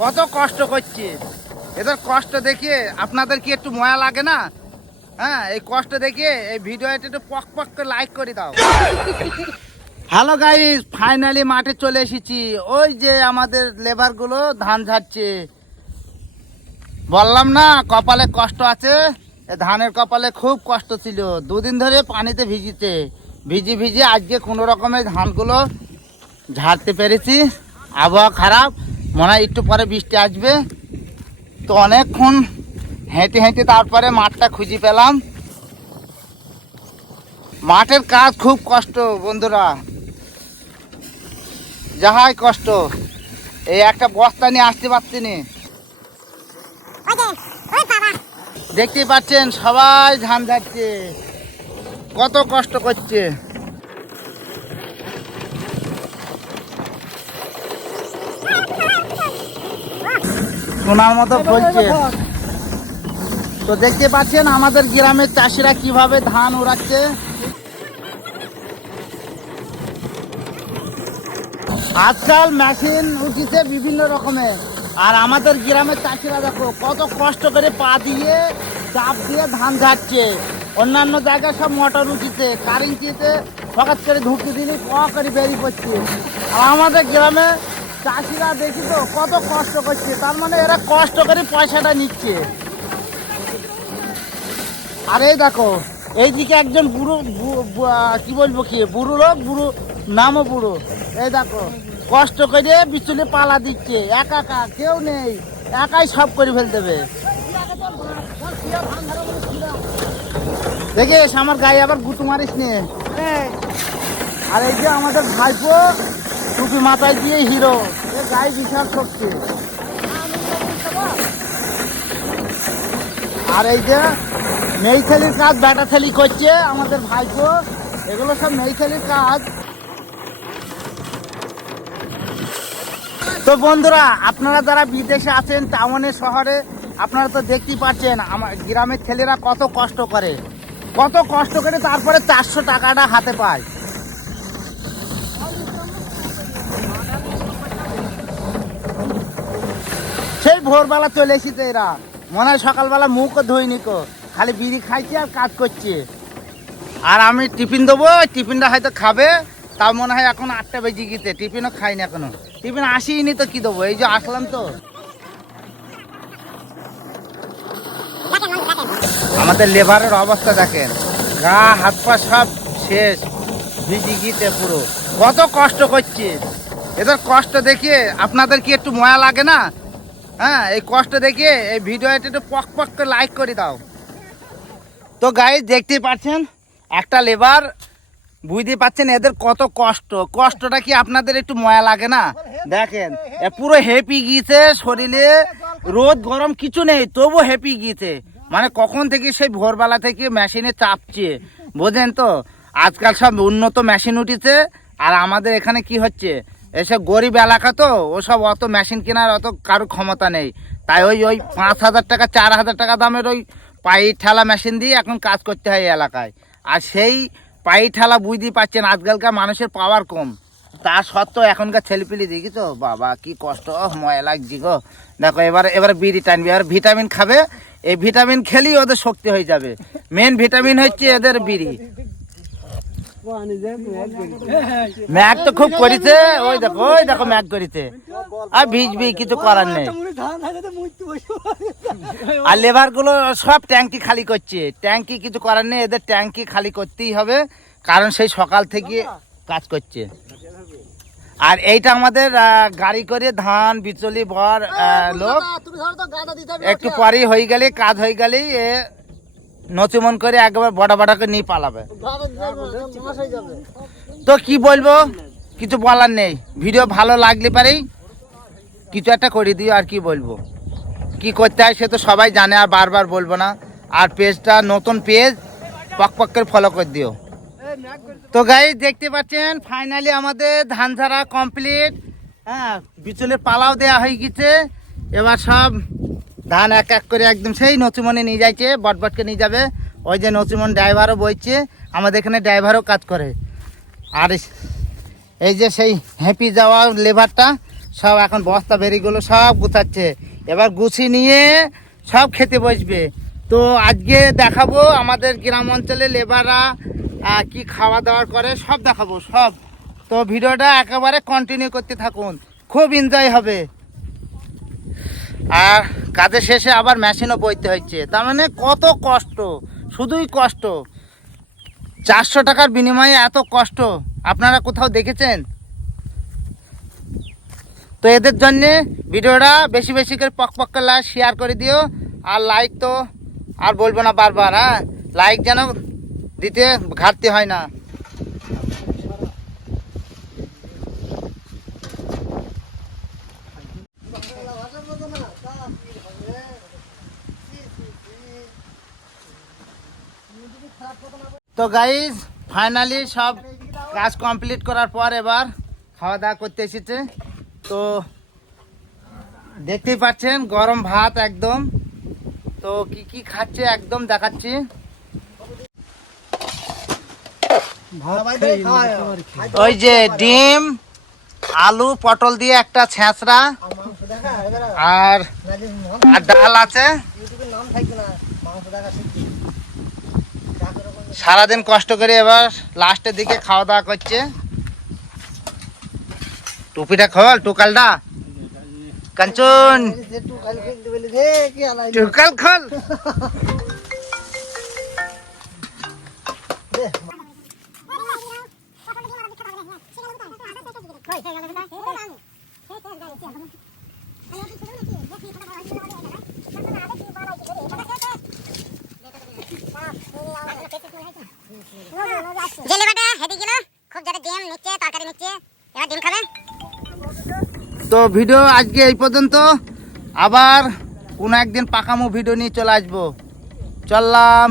কত কষ্ট করছে। এদের কষ্ট দেখে আপনাদের কি একটু ময়া লাগে না? হ্যাঁ এই কষ্ট দেখে এই ভিডিওটা একটু পক পক করে লাইক করে দাও। হ্যালো গাইস ফাইনালি মাঠে চলে এসেছি। ওই যে আমাদের লেবারগুলো ধান ঝাড়ছে। বললাম না, কপালে কষ্ট আছে। ধানের কপালে খুব কষ্ট ছিল। দুদিন ধরে পানিতে ভিজিতে ভিজি ভিজি আজকে কোনো রকমের ধানগুলো ঝাড়তে পেরেছি। আবহাওয়া খারাপ মনে হয় একটু পরে বৃষ্টি আসবে। তো অনেকক্ষণ হেঁটে হেঁটে তারপরে মাঠটা খুঁজে পেলাম। মাঠের কাজ খুব কষ্ট বন্ধুরা। যাহাই কষ্ট এই একটা বস্তা নিয়ে আসতে পারছি না। দেখতেই পাচ্ছেন সবাই ধান যাচ্ছে কত কষ্ট করছে। সোনার মতো ফলছে। তো দেখতে পাচ্ছেন আমাদের গ্রামের চাষিরা কীভাবে ধান উড়াচ্ছে। আজকাল মেশিন উঠিছে বিভিন্ন রকমের। আর আমাদের গ্রামের চাষিরা দেখো কত কষ্ট করে পা দিয়ে চাপ দিয়ে ধান ঝাড়ছে। অন্যান্য জায়গায় সব মোটর উঠিছে কারেন্টিতে হঠাৎ করে ঢুকে দিলে, ক করে বেরিয়ে পড়ছে আর আমাদের গ্রামে চাষিরা দেখি তো কত কষ্ট করছে, তার মানে এরা কষ্ট করে পয়সাটা নিচ্ছে। আর এই দেখো, এইদিকে একজন বুড়ো কি বলব কি, বুড়ো লোক, বুড়ো, নামও বুড়ো। এই দেখো, কষ্ট করে বিচুলি পালা দিচ্ছে, একা একা, কেউ নেই, একাই সব করে ফেল দেবে দেখিস আমার গায়ে আবার গুটু মারিস নে। আর এই যে আমাদের ভাইপো টুপি মাথায় দিয়ে হিরো এ গায়ে বিশাল শক্তি আর এই যে মেইথেলির কাজ ব্যাটা থেলি করছে আমাদের ভাইপো এগুলো সব মেইথেলির কাজ। তো বন্ধুরা আপনারা যারা বিদেশে আছেন টাউনে শহরে আপনারা তো দেখতেই পাচ্ছেন আমার গ্রামের ছেলেরা কত কষ্ট করে। কত কষ্ট করে তারপরে চারশো টাকাটা হাতে পায়। সেই ভোরবেলা চলে এসেছে এরা। মনে হয় সকালবেলা মুখও ধুইনি কো, খালি বিড়ি খাইছে আর কাজ করছে। আর আমি টিফিন দেবো টিফিনটা হয়তো খাবে, তাও মনে হয় এখন আটটা বেজে গেছে, টিফিনও খাইনি এখনও। টিফিন আসিনি তো কি দেবো, এই যে আসলাম তো। আমাদের লেবারের অবস্থা দেখেন। গা, হাত পা সব শেষ, ভিজি গিতে পুরো। কত কষ্ট করছে। এদের কষ্ট দেখে আপনাদের কি একটু ময়া লাগে না? হ্যাঁ এই কষ্ট দেখে এই ভিডিওটা একটু পক পক করে লাইক করে দাও। তো গাই দেখতেই পাচ্ছেন, একটা লেবার বুঝতে পাচ্ছেন এদের কত কষ্ট। কষ্টটা কি আপনাদের একটু ময়া লাগে না? দেখেন পুরো হেপি গিয়েছে শরীরে, রোদ গরম কিছু নেই তবু হেপি গিয়েছে। মানে কখন থেকে সেই ভোরবেলা থেকে মেশিনে চাপছে বোঝেন তো? আজকাল সব উন্নত মেশিন উঠেছে আর আমাদের এখানে কি হচ্ছে? এসব গরিব এলাকা তো ওসব অত মেশিন কেনার অত কারও ক্ষমতা নেই। তাই ওই ওই পাঁচ হাজার টাকা চার হাজার টাকা দামের ওই পাই ঠেলা মেশিন দিয়ে এখন কাজ করতে হয় এলাকায়। আর সেই পাই ঠেলা বুঝতেই পাচ্ছেন আজকালকার মানুষের পাওয়ার কম। তা সত্ত্বেও এখনকার ছেলেপিলি দেখি তো বাবা কি কষ্ট ওহ, ময়া লাগছি গো। দেখো এবার এবার বিড়ি টানবি এবার ভিটামিন খাবে এই ভিটামিন খেলেই ওদের শক্তি হয়ে যাবে। মেন ভিটামিন হচ্ছে এদের বিড়ি। ম্যাগ তো খুব করেছে। ওই দেখো ওই দেখো ম্যাগ করেছে। আর ভিজবি কিছু করার নেই। আর লেবারগুলো সব ট্যাঙ্কি খালি করছে। ট্যাঙ্কি কিছু করার নেই, এদের ট্যাঙ্কি খালি করতেই হবে। কারণ সেই সকাল থেকে কাজ করছে। আর এইটা আমাদের গাড়ি করে ধান বিচলি বর লোক একটু পরেই হয়ে গেলে কাজ হয়ে গেলেই এ নচুমন করে একবার বড় বড় করে নিয়ে পালাবে। তো কি বলব কিছু বলার নেই। ভিডিও ভালো লাগলে পারেই কিছু একটা করে দিও আর কি বলব। কি করতে হয় সে তো সবাই জানে আর বারবার বলব না। আর পেজটা নতুন পেজ পক পক করে ফলো করে দিও। তো গাই দেখতে পাচ্ছেন ফাইনালি আমাদের ধান ঝাড়া কমপ্লিট হ্যাঁ বিচলের পালাও দেওয়া হয়ে গেছে। এবার সব ধান এক এক করে একদম সেই নচুমনে নিয়ে যাইছে, বটবটকে নিয়ে যাবে। ওই যে নচুমন ড্রাইভারও বইছে, আমাদের এখানে ড্রাইভারও কাজ করে। আর এই যে সেই হ্যাপি যাওয়া লেবারটা, সব এখন বস্তা বেরিয়েগুলো সব গুছাচ্ছে। এবার গুছি নিয়ে সব খেতে বসবে। তো আজকে দেখাবো আমাদের গ্রাম অঞ্চলে লেবাররা কি খাওয়া দাওয়া করে সব দেখাবো, সব। তো ভিডিওটা একেবারে কন্টিনিউ করতে থাকুন। খুব এনজয় হবে। আর কাজের শেষে আবার মেশিনও বইতে হচ্ছে। তার মানে কত কষ্ট, শুধুই কষ্ট। চারশো টাকার বিনিময়ে এত কষ্ট, আপনারা কোথাও দেখেছেন? তো এদের জন্য ভিডিওটা বেশি বেশি করে পক পক করে শেয়ার করে দিও। আর লাইক তো আর বলব না বারবার হ্যাঁ? লাইক যেন দিতে ঘাটতি হয় না। তো গাইজ ফাইনালি সব কাজ কমপ্লিট করার পর এবার খাওয়া দাওয়া করতে এসেছে। তো দেখতেই পাচ্ছেন, গরম ভাত একদম। তো কি কি খাচ্ছে একদম দেখাচ্ছি। ওই যে ডিম আলু পটল দিয়ে একটা ছেঁচড়া আর আর ডাল আছে। সারাদিন কষ্ট করে এবার লাস্টের দিকে খাওয়া দাওয়া করছে। টুপিটা খোল টুকালটা। কাঞ্চন। টুকাল খোল। যে লেবারটা হেঁটে গেল। খুব জোরে ডিম নিচ্ছে, তরকারি নিচ্ছে। এবার ডিম খাবে। তো ভিডিও আজকে এই পর্যন্ত। আবার কোনো একদিন পাকামো ভিডিও নিয়ে চলে আসব। চললাম।